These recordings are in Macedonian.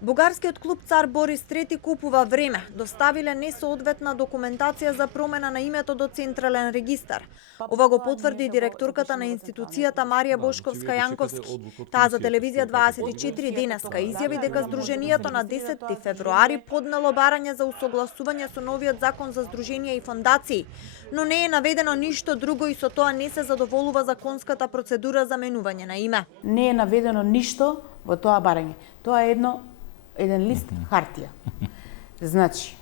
Бугарскиот клуб Цар Борис III купува време. Доставиле несоодветна документација за промена на името до Централен регистар. Ова го потврди директорката на институцијата Марија Бошковска Јанковски. Таа за телевизија 24 денеска изјави дека Сдруженијето на 10 февруари поднело барање за усогласување со новиот закон за здруженија и фондации, но не е наведено ништо друго и со тоа не се задоволува законската процедура за менување на име. Не е наведено ништо во тоа барање. Тоа е еден лист хартија. Значи,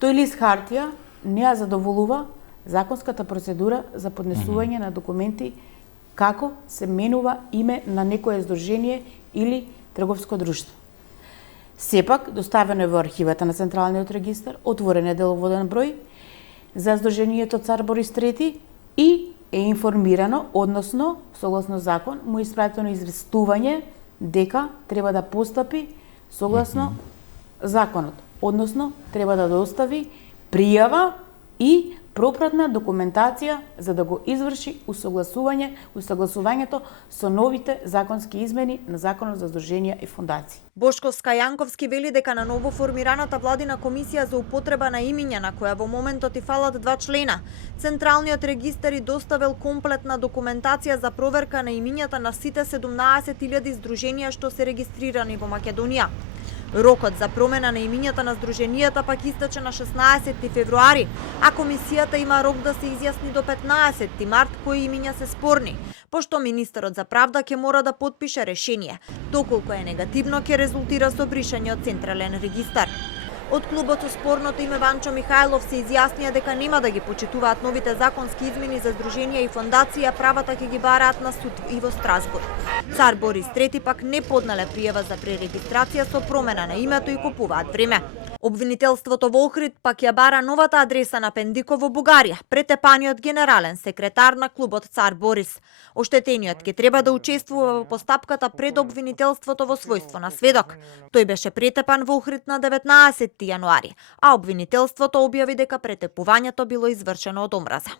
тој лист хартија не ја задоволува законската процедура за поднесување на документи како се менува име на некое здружение или трговско друштво. Сепак, доставено е во архивата на Централниот регистар, отворен е деловоден број за Сдруженијето Цар Борис III и е информирано, односно, согласно закон, му испратено известување дека треба да постапи согласно законот, односно треба да достави пријава и пропратна документација за да го изврши усогласувањето со новите законски измени на Законот за здруженија и фондации. Бошковска Јанковски вели дека на ново формираната владина комисија за употреба на имиња, на која во моментот и фалат 2 члена, Централниот регистар и доставил комплетна документација за проверка на имињата на сите 17.000 здруженија што се регистрирани во Македонија. Рокот за промена на имињата на здруженијата пак истече на 16 февруари, а комисијата има рок да се изјасни до 15 март кои имиња се спорни, пошто министерот за правда ќе мора да потпише решение. Доколку е негативно, ќе резултира со бришање од Централен регистар. Од клубот со спорното име Ванчо Михајлов се изјаснија дека нема да ги почитуваат новите законски измени за здруженија и фондации, а правата ќе ги бараат на суд и во Страсбург. Цар Борис III пак не поднале пријава за пререгистрација со промена на името и купуваат време. Обвинителството во Охрид пак ја бара новата адреса на Пендико во Бугарија, претепаниот генерален секретар на клубот Цар Борис. Оштетениот ќе треба да учествува во постапката пред обвинителството во својство на сведок. Тој беше претепан во Охрид на 19 јануари, а обвинителството објави дека претепувањето било извршено од омраза.